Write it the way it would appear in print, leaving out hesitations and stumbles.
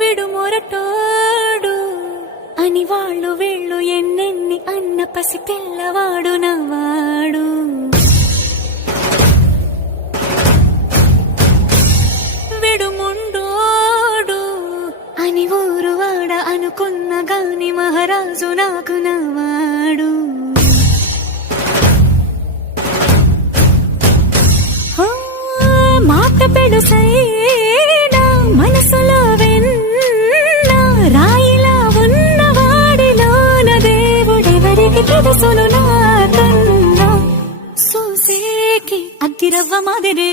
విడు మొరటోడు అని వాళ్ళు వీళ్ళు ఎన్నెన్ని అన్న పసి పిల్లవాడు నవ్వాడు. విడు ముండోడు అని ఊరు వాడ అనుకున్న గాని మహారాజు నాకు నవ్వాడు. మాట పెడుసైనా మనసులో వెన్న రాయిలా ఉన్నవాడిలోన దేవుడెవరికి తెలుసును నాకన్నా. సూసేకి అగ్గిరవ్వ మాదిరే